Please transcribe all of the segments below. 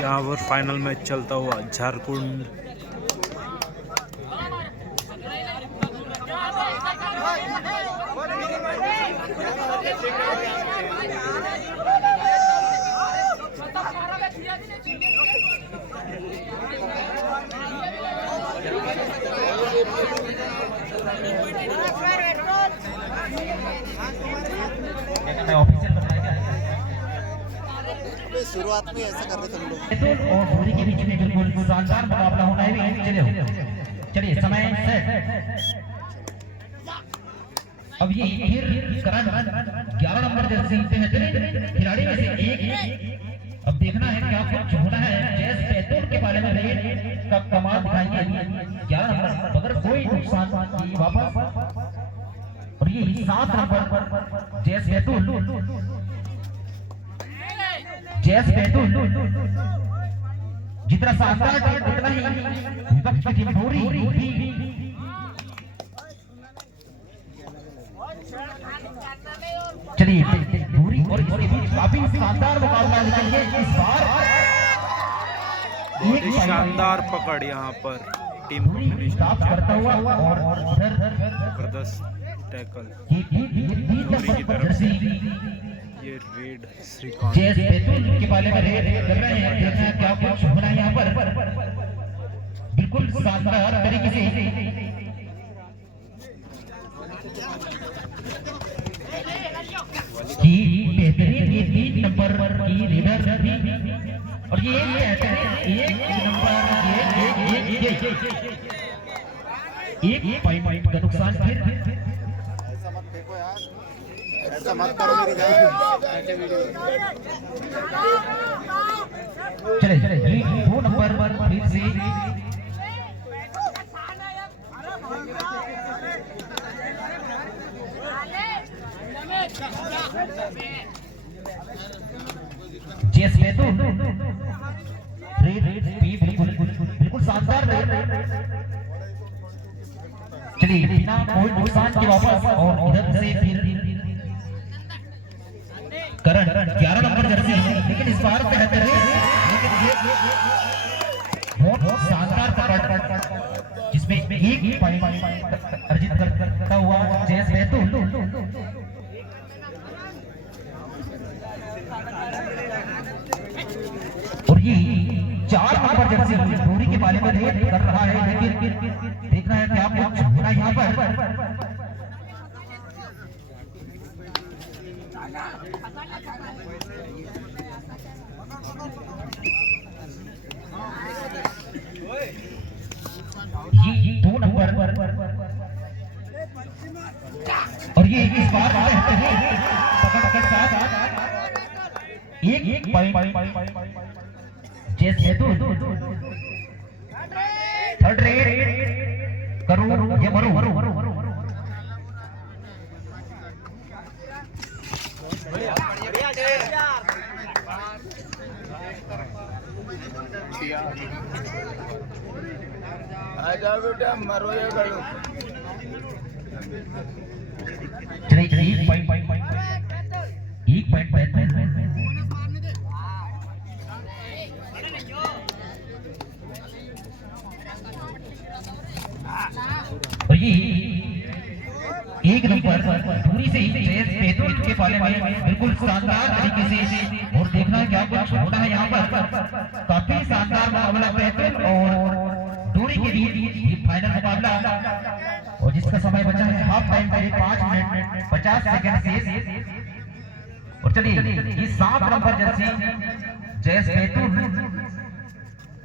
यहाँ पर final match चलता हुआ झारखंड शुरुआत में ऐसा कर रहे थे हम लोग और धोनी के बीच में बिल्कुल शानदार मुकाबला होना है। चलिए समय सेट। अब ये फिर करण 11 नंबर जर्सी पे है खिलाड़ी में से एक। अब देखना है क्या कुछ होना है। जैस बैतूल के बारे में का कमाल दिखाएंगे 11 नंबर अगर कोई नुकसान वापस। और ये 7 नंबर जैस बैतूल जितना शानदार उतना ही विपक्ष की पूरी चलिए दूरी और इसके बीच काफी शानदार मुकाबला निकलेंगे इस बार। एक शानदार पकड़ यहाँ पर टीम करता हुआ और जबरदस्त टैकल की तरफ से ये रेड श्रीकांत के बारे में रेड कर रहे हैं। देखना क्या कुछ होना है यहाँ पर बिल्कुल शानदार तरीके से। बेहतरीन ये 3 नंबर की लीडर थी और ये कहते हैं 1 नंबर एक पॉइंट का नुकसान। फिर ऐसा मत करो मेरी जान। चले 2 नंबर फिर से जेस बैतूल रेड बिल्कुल शानदार रेड। चलिए बिना कोई नुकसान के वापस और इधर से फिर करण 11 नंबर जर्सी लेकिन इस बार बेहतर है। लेकिन ये बहुत शानदार पकड़ जिसमें एक पॉइंट अर्जित करता हुआ जेस बैतूल। और ये 4 नंबर जर्सी दूरी के बाले में रेड कर रहा है। लेकिन देखना है क्या कुछ होना यहाँ पर। ये 2 नंबर और ये इस बार पकड़ के साथ एक पॉइंट जेस बैतूल थर्ड रेड करो ये मरो आजा बेटा मरो ये करो। चलिए एक पॉइंट और ये 1 नंबर दूरी से ही जेस बैतूल के पाले में बिल्कुल शानदार तरीके से। और देखना है क्या कुछ होना है यहाँ पर। काफी शानदार मुकाबला बैतूल और दूरी के बीच फाइनल मुकाबला और जिसका समय बचा है हाफ टाइम के 5 मिनट 50 सेकंड शेष। और चलिए ये 7 नंबर जर्सी जेस बैतूल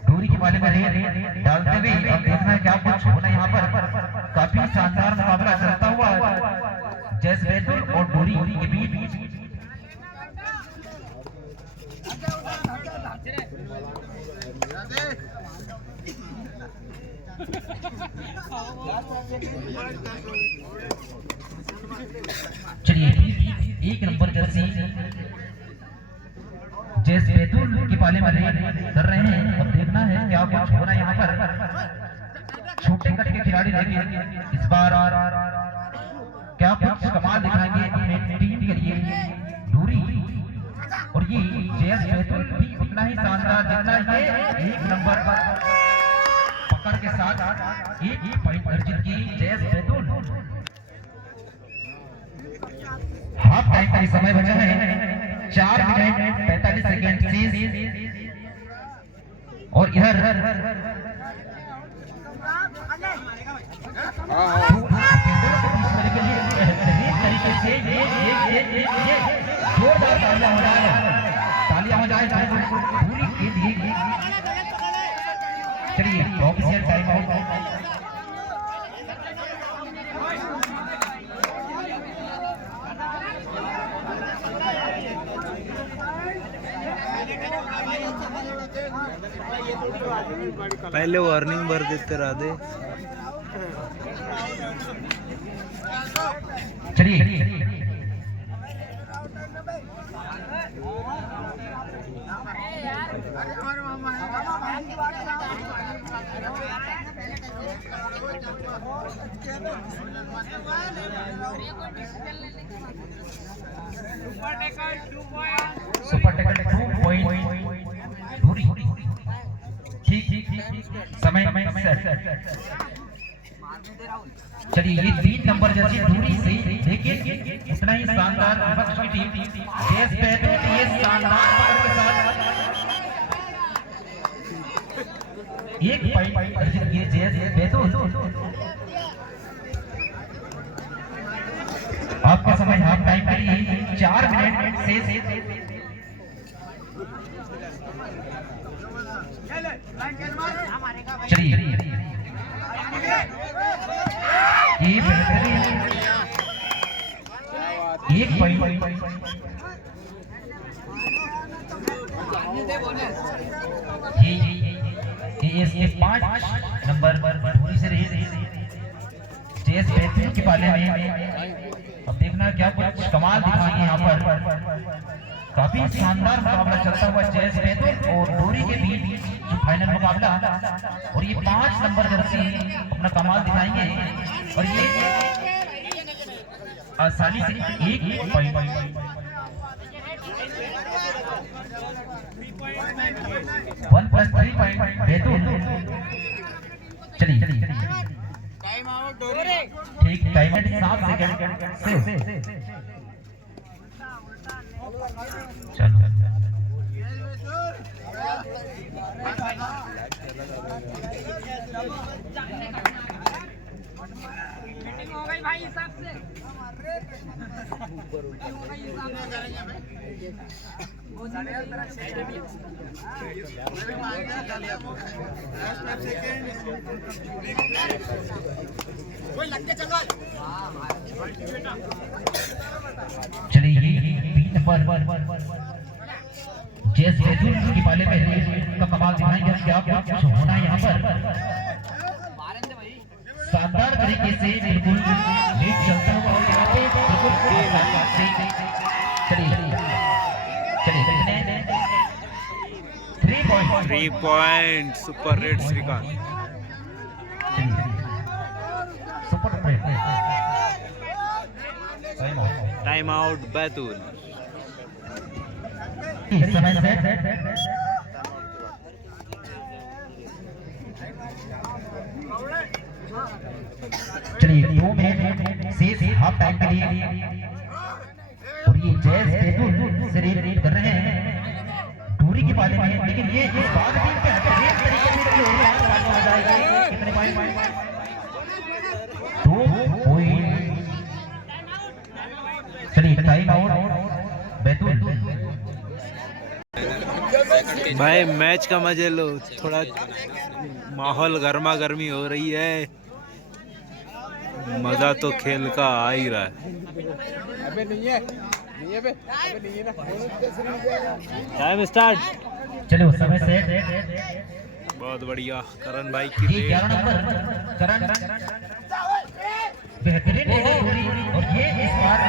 दूरी के बाले में रेड डालते हुए अब देखना है क्या कुछ होना है यहाँ पर। काफी शानदार मुकाबला चलता हुआ जेस बैतूल और दूरी के बीच। चलिए 1 नंबर जर्सी जेस बैतूल के पाले में कर रहे हैं। अब देखना है क्या कुछ हो रहा है यहाँ पर। छोटे कट के खिलाड़ी लेंगे इस बार क्या कुछ कमाल दिखाएंगे अपने टीम के लिए। दूरी जितना ये 1 नंबर पकड़ के साथ एक पॉइंट अर्जित की जयेश बैतूल। हाफ टाइम का समय बचा है 4 मिनट 45 सेकंड शेष। और इधर तरीके से ये जोरदार तालियां हो जाए पूरी के लिए। चलिए ऑफिशियल टाइम आउट। पहले वार्निंग भर देते राधे। चलिए सुपर टेकर 2 पॉइंट दूरी। ठीक समय सेट। चलिए ये 3 नंबर जर्सी दूरी से देखिए इतना ही शानदार विपक्ष की टीम जयेश बैतूल ये शानदार के साथ एक पॉइंट अर्जित किए जयेश बैतूल। आपका समय हाफ टाइम के लिए 4 मिनट शेष। चलिए ये बेहतरीन एक पॉइंट ये 5 नंबर दूरी से रही जयेश बैतूल के पाले में। अब देखना क्या कुछ कमाल दिखाएंगे यहाँ पर। काफी शानदार मुकाबला चलता हुआ जयेश बैतूल और डोरी के बीच जो फाइनल मुकाबला। और ये 5 नंबर जर्सी अपना कमाल दिखाएंगे और ये आसानी से एक पॉइंट 1 + 3 पॉइंट बैतूल। चलिए टाइम आउट डोरी। ठीक टाइम 7 सेकंड से। चलो मीटिंग हो गई भाई हिसाब से। चलिए 3 नंबर जयेश बैतूल की पाले में का कमाल दिखाएंगे। क्या कुछ होना है यहाँ पर शानदार तरीके से बिल्कुल लीड चलता हुआ और यहाँ पे बिल्कुल 3 point super raid Shrikant. Super raid time out Betul. समय सेट। चलिए 2 मिनट शेष हाफ टाइम के लिए। और ये जयेश बैतूल से रेड कर रहे हैं दूरी के बारे में। लेकिन ये इस बात टीम के बेहतरीन तरीके से हो जाएगा। कितने पॉइंट 2 पॉइंट। चलिए टाइम आउट बैतूल। भाई मैच का मजे लो, थोड़ा माहौल गर्मा गर्मी हो रही है, मजा तो खेल का आ ही रहा है। अबे नहीं है बे, अबे नहीं है ना। Time start. चलो समय सेट। बहुत बढ़िया करण भाई की ये 11 नंबर करण बेहतरीन है। और ये इस बार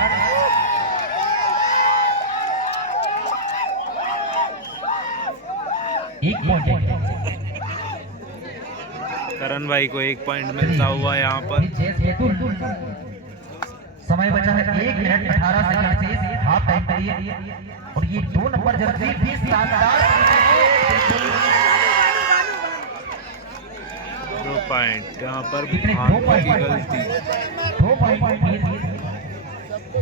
एक पॉइंट करण भाई को 1 पॉइंट मिलता हुआ यहाँ पर। समय समय बचा है 1 मिनट 18 सेकंड से हाफ टाइम का ये। और ये 2 नंबर जर्सी भी शानदार 2 पॉइंट यहाँ पर कितने 2 भानु की पॉइंट गलती। 2 पॉइंट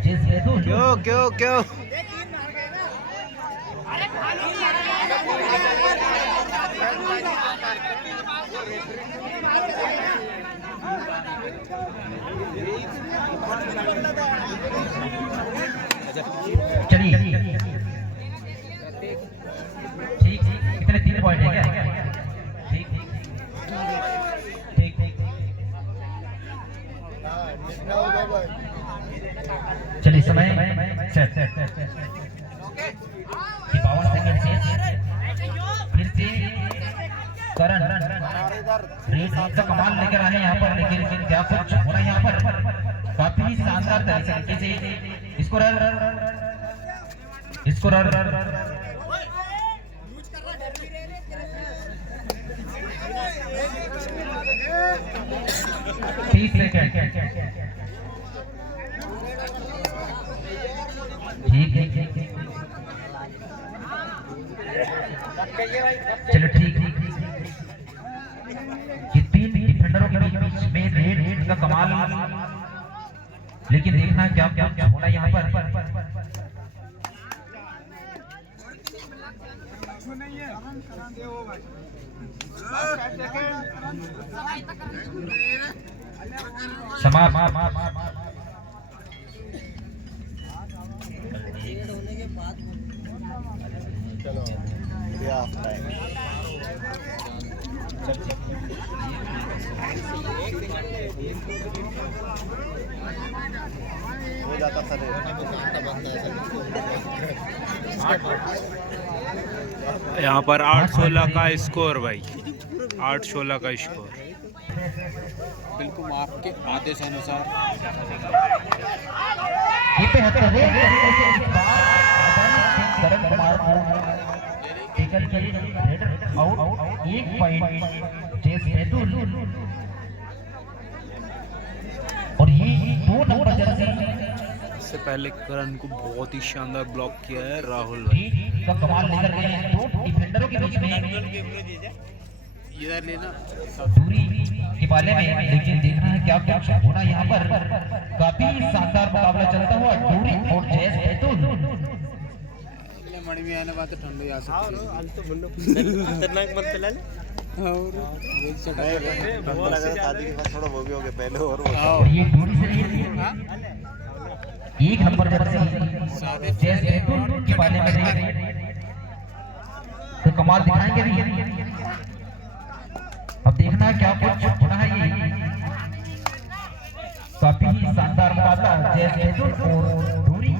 जिस हेतु क्यों चलिए ठीक कितने 3 पॉइंट है क्या? ठीक चलिए समय सेट 52 सेकंड से फिर से करण रेड का कमाल लेकर आए यहाँ पर, लेकिन क्या कुछ हो रहा है यहाँ पर काफी शानदार तरीके से स्कोरर 30 सेकंड ठीक है चलो ठीक ये 3 डिफेंडरों के बीच में रेड का कमाल, लेकिन देखना क्या क्या होना यहाँ पर। हो जाता सर यहाँ पर 8-16 का स्कोर भाई, 8-16 का स्कोर। बिल्कुल आपके आदेश अनुसार और ये 2 नंबर जर्सी इससे पहले करण को बहुत ही शानदार ब्लॉक किया है राहुल भाई का कमाल लेकर गए हैं। 2 डिफेंडरों के बीच में इधर लेना दूरी के बाले में, लेकिन देखना है क्या कुछ होना यहाँ पर। काफी शानदार मुकाबला चलता हुआ दूरी और जैस हेतु मणि में आने बात ठंडी आ सकती है। आज तो बोलो खतरनाक मत चला ले और बोल लगा शादी के बाद थोड़ा वो भी हो गया पहले और ये दूरी से 1 नंबर जर्सी जैस हेतु के बाले में तो कमाल दिखाएंगे भी। अब देखना क्या कुछ होना है। ये काफी शानदार मुकाबला जैस हेतु और दूरी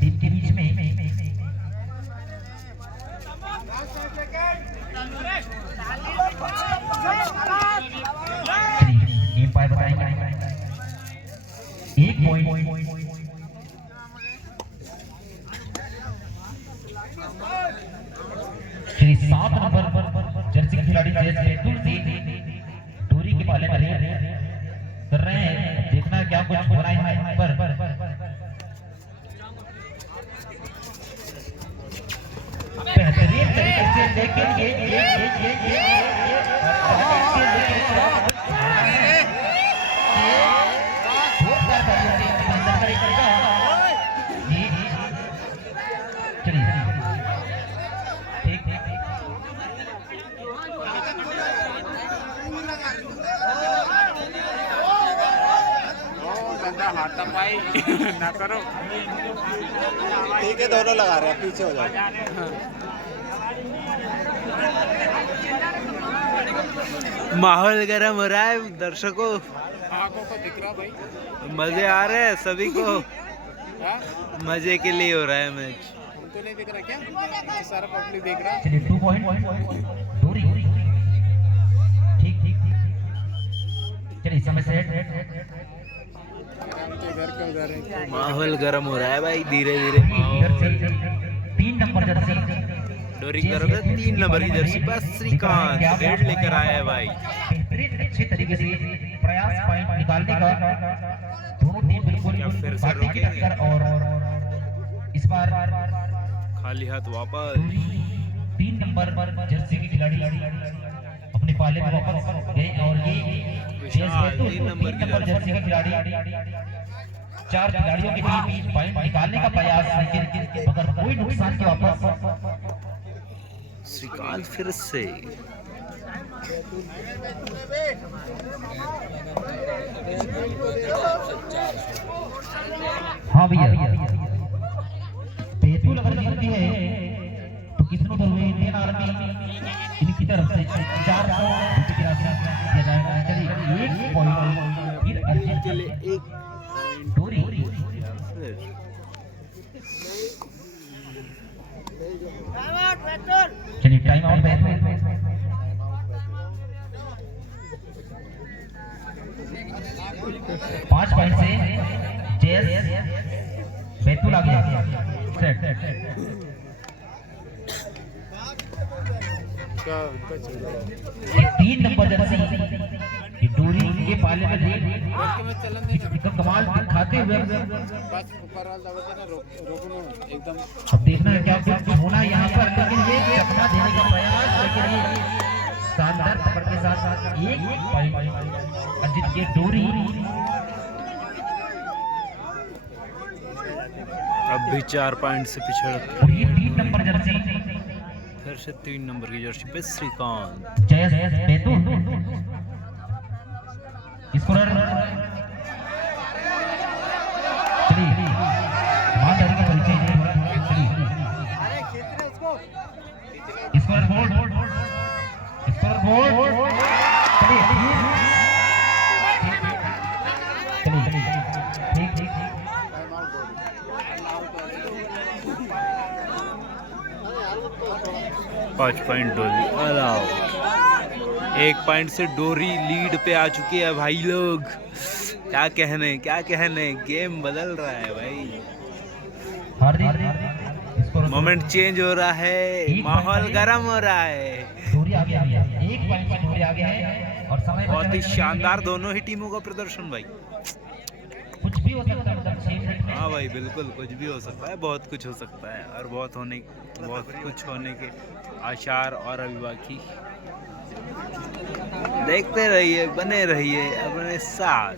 टीम के बीच में। गेम पाए बताएंगे 1 पॉइंट श्री 7 नंबर जर्सी खिलाड़ी जैस हेतु से दूरी के पाले में कर रहे हैं। देखना क्या कुछ हो रहा है यहाँ पर। बेहतरीन तरीके से लेकिन ये हाथापाई ना करो ठीक है, दोनों लगा रहे हैं पीछे हो जाओ। माहौल गर्म हो रहा है, दर्शकों आंखों को दिख रहा भाई, मजे आ रहे हैं सभी को, मजे के लिए हो रहा है मैच। हमको नहीं दिख रहा क्या? सारा पब्लिक देख रहा है। चलिए 2 पॉइंट दूरी ठीक चलिए समय से माहौल गर्म हो रहा है भाई, धीरे धीरे माहौल। 3 नंबर जर्सी डोरी गर्म है, 3 नंबर की जर्सी बस श्रीकांत रेड लेकर आया है भाई। बेहतरीन अच्छे तरीके से प्रयास पॉइंट निकालने का दोनों टीम बिल्कुल फिर से पार्टी की रोकेंगे। टक्कर और इस बार खाली हाथ वापस। 3 नंबर जर्सी के खिलाड़ी अपने पाले में वापस गए और ये विशाल 3 नंबर की जर्सी का खिलाड़ी 4 खिलाड़ियों के बीच पॉइंट निकालने का प्रयास, लेकिन मगर कोई नुकसान के वापस श्रीकांत फिर से। हाँ भैया, बैतूल अगर जीतती है तो किसनो दरवे इंडियन आर्मी इनकी तरफ से 400 रुपए की राशि दिया जाएगा। चलिए एक पॉइंट फिर अर्जेंट के लिए एक डोरी। चलिए टाइम आउट बैतूल। 5 पॉइंट से जेएस बैतूल आ गया। सेट 3 नंबर जर्सी ये डोरी के पाले में एकदम कमाल दिखाते हुए अब देखना है क्या कुछ होना यहाँ पर, लेकिन ये चकना देने का प्रयास, लेकिन ये शानदार पकड़ के साथ एक पॉइंट अजित के डोरी। अब भी 4 पॉइंट से पिछड़। और ये 3 नंबर जर्सी फिर से 3 नंबर की जर्सी पे श्रीकांत। जयस बैतूल स्कोरर। चलिए ईमानदारी का परिचय है। चलिए स्कोरर बोर्ड, स्कोरर बोर्ड। चलिए ठीक 5 पॉइंट डोरी अलाउ। 1 पॉइंट से डोरी लीड पे आ चुकी है भाई लोग। क्या कहने गेम बदल रहा है भाई। मोमेंट चेंज हो रहा है, माहौल गर्म हो रहा है। डोरी आ गया, 1 पॉइंट से डोरी आ गया है और समय बहुत ही शानदार दोनों ही टीमों का प्रदर्शन भाई। कुछ भी हो सकता है, मतलब 6 मिनट में। हाँ भाई बिल्कुल कुछ भी हो सकता है, बहुत कुछ हो सकता है और बहुत कुछ होने के आसार और अभी बाकी। देखते रहिए, बने रहिए अपने साथ,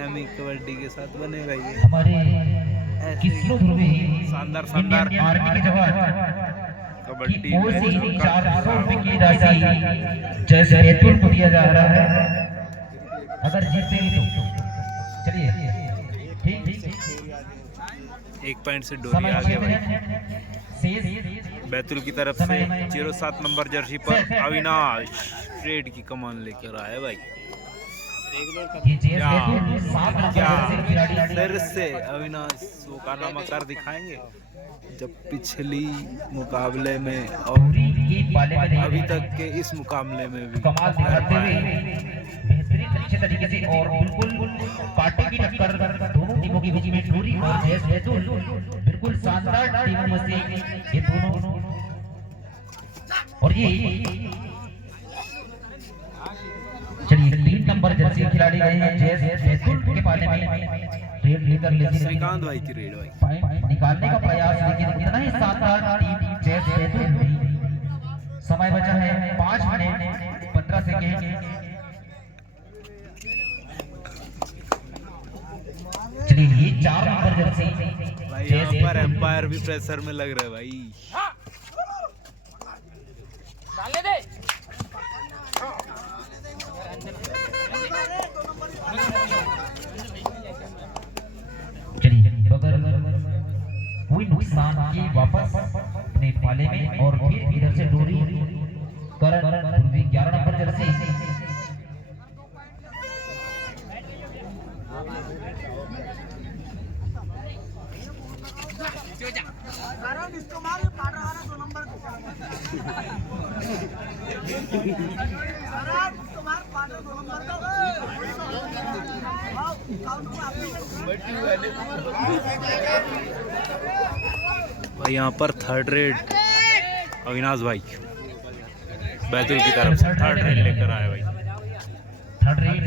एमी कबड्डी के साथ बने रहिए। हमारे किस्मत ध्रुवी शानदार आर्मी के जवान कबड्डी की ओर से में 400 रुपए की राशि जैसे बैतूल को दिया जा रहा है अगर जीते तो। चलिए ठीक 1 पॉइंट से डोरी आ गया भाई बैतूल की तरफ से। 07 नंबर जर्सी पर अविनाश ट्रेड की कमान लेकर आए भाई। फिर से अविनाश वो कारनामा कर दिखाएंगे जब पिछली मुकाबले में और अभी तक के इस मुकाबले में भी कमाल दिखाते हुए बेहतरीन अच्छे तरीके से और बिल्कुल कांटे की टक्कर दोनों टीमों के बीच में डोरी और जयस बैतूल बिल्कुल शानदार टीमों में से ये दोनों। और ये चलिए 3 नंबर जर्सी खिलाड़ी गए हैं जयस बैतूल के पाले में रेड लेकर, लेकिन श्रीकांत भाई की रेड भाई पॉइंट निकालने का प्रयास, लेकिन इतना ही शानदार टीम जयस बैतूल। समय बचा है 5 मिनट 15 सेकेंड। चलिए ये 4 नंबर जर्सी भाई यहाँ पर एम्पायर भी प्रेशर में लग रहा है भाई। डालने दे। चलिए बगैर कोई नुकसान के वापस अपने पाले में और फिर इधर से डोरी कर 11 नंबर जर्सी। भाई यहाँ पर 3rd रेड अविनाश भाई बैतूल की तरफ से 3rd रेड लेकर आए भाई। 3rd रेड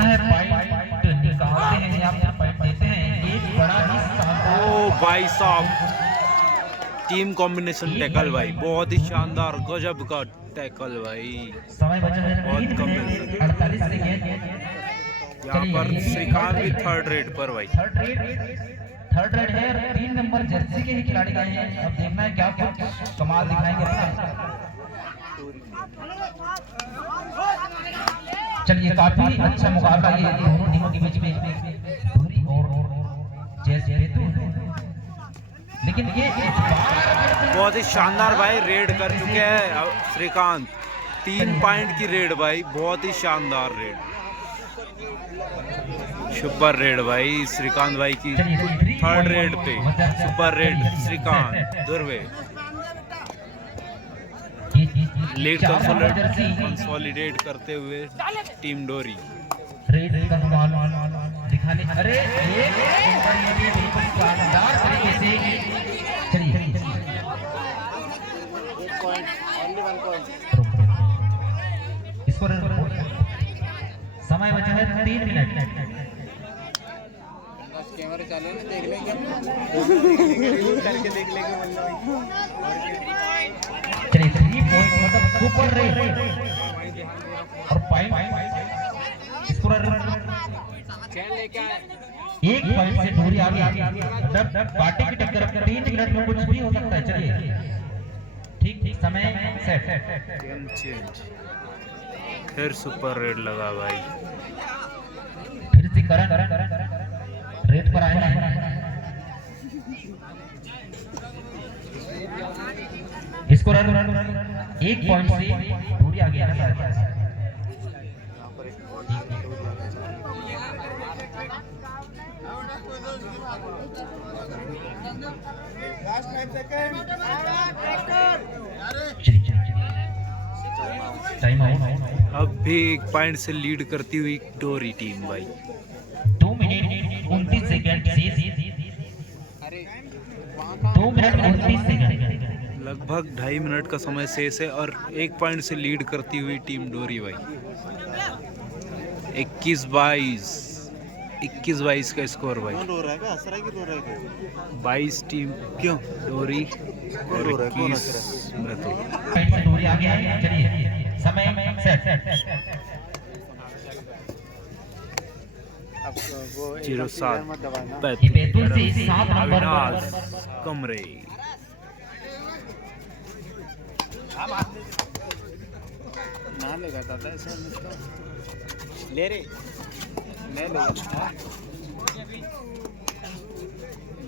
देखना है पॉइंट निकालते हैं या पॉइंट देते हैं। एक बड़ा ही शानदार ओ भाई साहब, टीम कॉम्बिनेशन टैकल भाई, बहुत ही शानदार गजब का टैकल भाई। समय बचा है बहुत कम मिल सकता। 48 सेकंड। यहाँ पर श्रीकांत भी थर्ड रेट पर भाई। थर्ड रेड है और 3 नंबर जर्सी के ही खिलाड़ी गए हैं। अब देखना है क्या क्या कमाल दिखाएंगे। चलिए काफी अच्छा मुकाबला ये दोनों टीमों के बीच में धोनी और जैसे लेकिन ये बहुत ही शानदार भाई रेड कर चुके हैं श्रीकांत। 3 पॉइंट की रेड भाई, बहुत ही शानदार रेड, सुपर रेड भाई श्रीकांत भाई की। थर्ड रेड पे super raid Shrikant Durve. Lead consolidate करते हुए टीम डोरी। रेड का कमाल दिखाने, अरे एक ऊपर ये भी बिल्कुल शानदार तरीके से। चलिए इसको समय बचा है 3 मिनट। कैमरा चालू है ना, देख लेंगे करके देख लेंगे। चलिए 3 पॉइंट मतलब सुपर रेड और पॉइंट स्कोरर एक पॉइंट से दूरी आगे मतलब बाटे की टक्कर 3 मिनट में कुछ भी हो सकता है। चलिए ठीक समय सेट। गेम चेंज, फिर सुपर रेड लगा भाई। फिर से करण रेड पर आए हैं। इसको एक पॉइंट से दूरी आ गया है। Time out. अब भी 1 पॉइंट से लीड करती हुई डोरी टीम भाई। 2 मिनट 29 सेकंड से 2 मिनट 29 सेकंड, लगभग 2.5 मिनट का समय शेष है और 1 पॉइंट से लीड करती हुई टीम डोरी भाई। 21-22 का स्कोर भाई। 22 टीम क्यों डोरी और 21 मृतक। दूरी आ गया है। चलिए समय सेट। 07 बैतूल से 7 नंबर अविनाश कमरे। ना लेगा दादा ऐसा ले रे ले ले,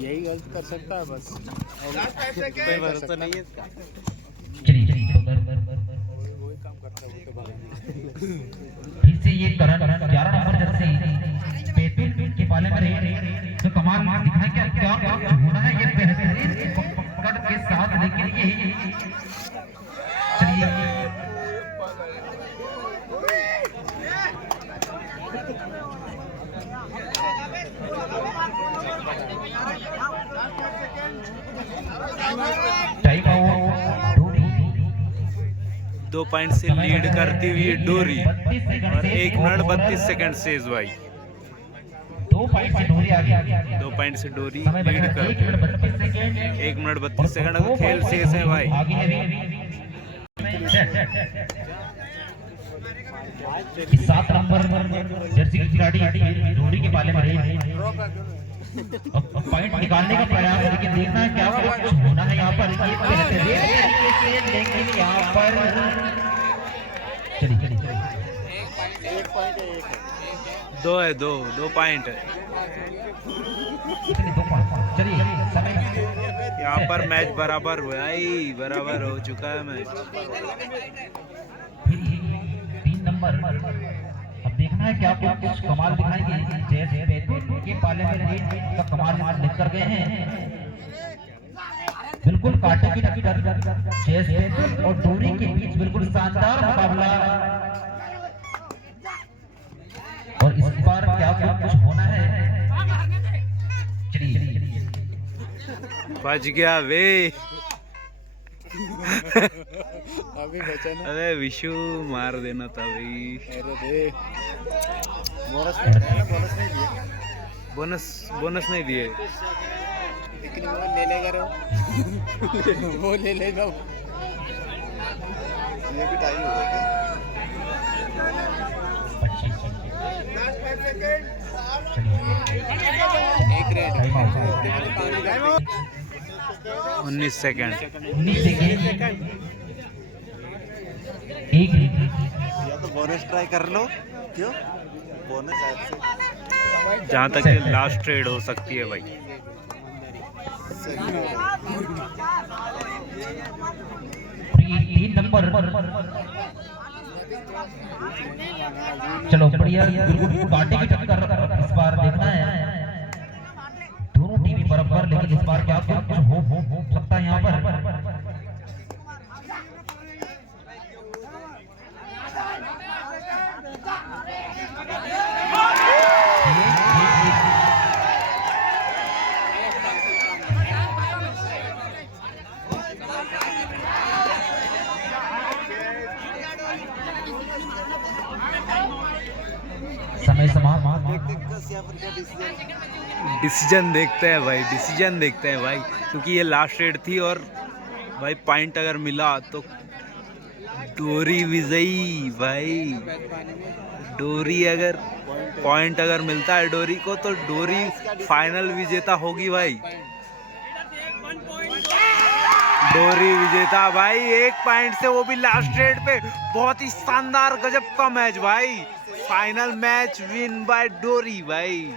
यही गलत कर सकता है बस, कोई भरोसा नहीं है इसका। चलिए वही काम करता है फिर से ये करण 11 नंबर जर्सी बैतूल के पाले में रहे तो कमाल दिखाए क्या क्या होना है। ये बेहतरीन पकड़ के साथ, लेकिन ये चलिए टाइम आउट। 2 पॉइंट से लीड करती हुई डोरी और 1 मिनट 32 सेकंड शेष भाई। 2 पॉइंट से डोरी आगे 2 पॉइंट से डोरी लीड कर 1 मिनट 32 सेकंड का खेल शेष है भाई। 7 नंबर जर्सी की खिलाड़ी डोरी के पाले में रही। पॉइंट निकालने का प्रयास, लेकिन देखना है क्या कुछ होना है यहाँ पर। लेकिन यहाँ पर चलिए 2 पॉइंट है। चलिए समय यहाँ पर मैच बराबर हुआ ही, बराबर हो चुका है मैच। 3 नंबर अब देखना है क्या कुछ कमाल दिखाएंगे। जैसे बैतूल के पाले में रेड का कमाल लेकर गए हैं। बिल्कुल कांटे की टक्कर जैस बैतूल और डोरी के बीच बिल्कुल शानदार मुकाबला। और इस बार क्या कुछ होना है। चलिए बच गया वे। अभी बचा ना, अरे विशु मार देना था भाई। अरे बोनस मिलता है ना, बोनस नहीं दिए। बोनस बोनस नहीं दिए। लेकिन वो ले लेगा रो वो ले लेगा। ये भी टाइम हो गया। 19 सेकंड। 19 सेकंड। एक या तो बोनस ट्राई कर लो। क्यों बोनस ऐप से जहाँ तक ये लास्ट ट्रेड हो सकती है भाई। तीन नंबर। चलो बढ़िया, बिल्कुल पार्टी की टक्कर इस बार देखना है। दोनों टीम बराबर, लेकिन इस बार क्या कुछ हो सकता है यहाँ पर। समय समाप्त। डिसीजन देखते हैं भाई, डिसीजन देखते हैं भाई, क्योंकि ये लास्ट रेड थी और भाई पॉइंट अगर मिला तो डोरी विजयी भाई। डोरी अगर पॉइंट अगर मिलता है डोरी को तो डोरी फाइनल विजेता होगी भाई। डोरी विजेता भाई 1 पॉइंट से, वो भी लास्ट रेड पे। बहुत ही शानदार गजब का मैच भाई। फाइनल मैच विन बाय डोरी भाई।